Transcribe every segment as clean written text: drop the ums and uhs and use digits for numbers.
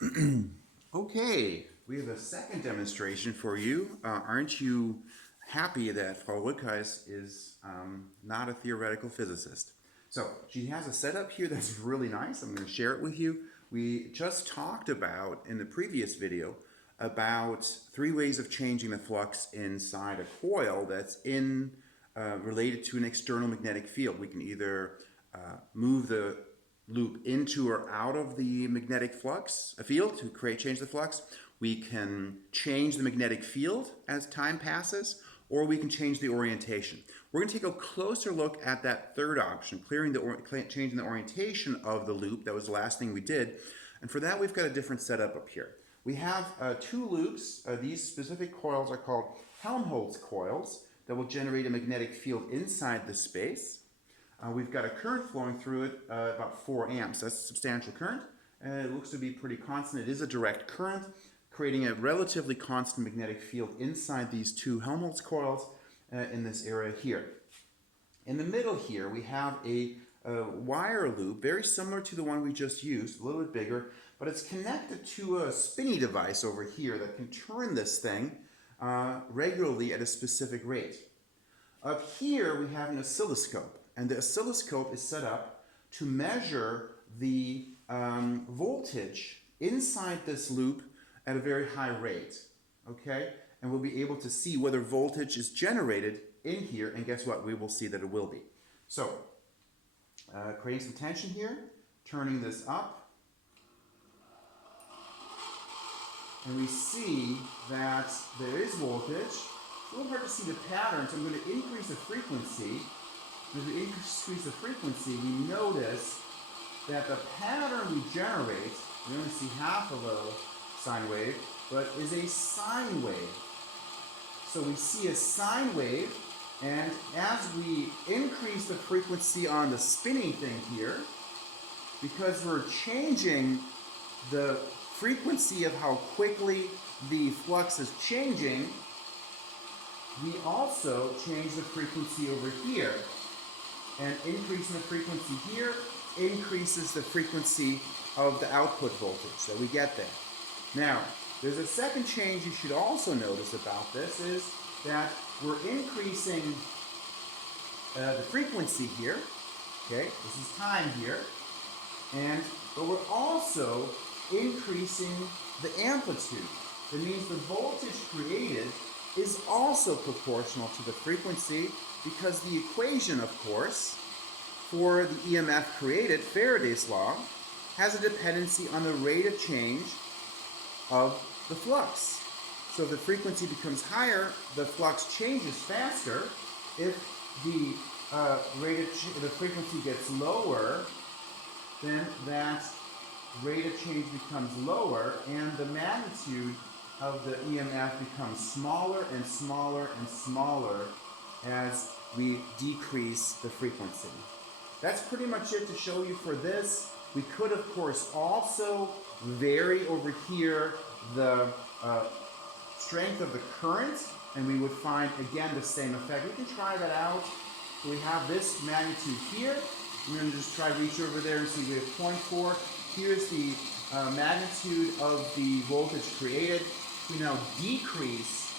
Okay, we have a second demonstration for you. Aren't you happy that Frau Rückeis is not a theoretical physicist? So she has a setup here that's really nice. I'm going to share it with you. We just talked about, in the previous video, about 3 ways of changing the flux inside a coil that's related to an external magnetic field. We can either move the loop into or out of the magnetic flux, a field, to change the flux. We can change the magnetic field as time passes, or we can change the orientation. We're going to take a closer look at that third option, changing the orientation of the loop. That was the last thing we did. And for that, we've got a different setup up here. We have 2 loops. These specific coils are called Helmholtz coils that will generate a magnetic field inside the space. We've got a current flowing through it, about 4 amps. That's a substantial current. It looks to be pretty constant. It is a direct current, creating a relatively constant magnetic field inside these 2 Helmholtz coils in this area here. In the middle here, we have a wire loop, very similar to the one we just used, a little bit bigger, but it's connected to a spinny device over here that can turn this thing regularly at a specific rate. Up here, we have an oscilloscope. And the oscilloscope is set up to measure the voltage inside this loop at a very high rate, okay? And we'll be able to see whether voltage is generated in here, and guess what? We will see that it will be. So, creating some tension here, turning this up, and we see that there is voltage. It's a little hard to see the pattern, so I'm going to increase the frequency. As we increase the frequency, we notice that the pattern we generate, we only see half of a sine wave, but is a sine wave. So we see a sine wave, and as we increase the frequency on the spinning thing here, because we're changing the frequency of how quickly the flux is changing, we also change the frequency over here. And increasing the frequency here increases the frequency of the output voltage that we get there. Now, there's a second change you should also notice about this, is that we're increasing the frequency here. Okay, this is time here. But we're also increasing the amplitude. That means the voltage created is also proportional to the frequency, because the equation, of course, for the EMF created, Faraday's law, has a dependency on the rate of change of the flux. So if the frequency becomes higher, the flux changes faster. If the the frequency gets lower, then that rate of change becomes lower, and the magnitude of the EMF becomes smaller and smaller and smaller as we decrease the frequency. That's pretty much it to show you for this. We could, of course, also vary over here the strength of the current, and we would find, again, the same effect. We can try that out. So we have this magnitude here. We're going to just try to reach over there and see we have 0.4. Here's the magnitude of the voltage created. We now decrease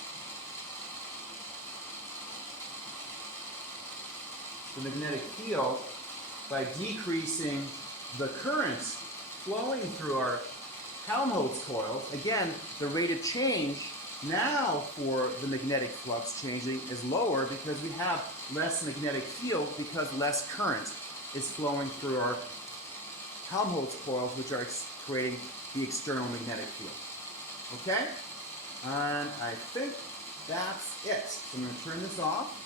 the magnetic field by decreasing the current flowing through our Helmholtz coils. Again, the rate of change now for the magnetic flux changing is lower because we have less magnetic field, because less current is flowing through our Helmholtz coils, which are creating the external magnetic field. Okay? And I think that's it. So I'm going to turn this off.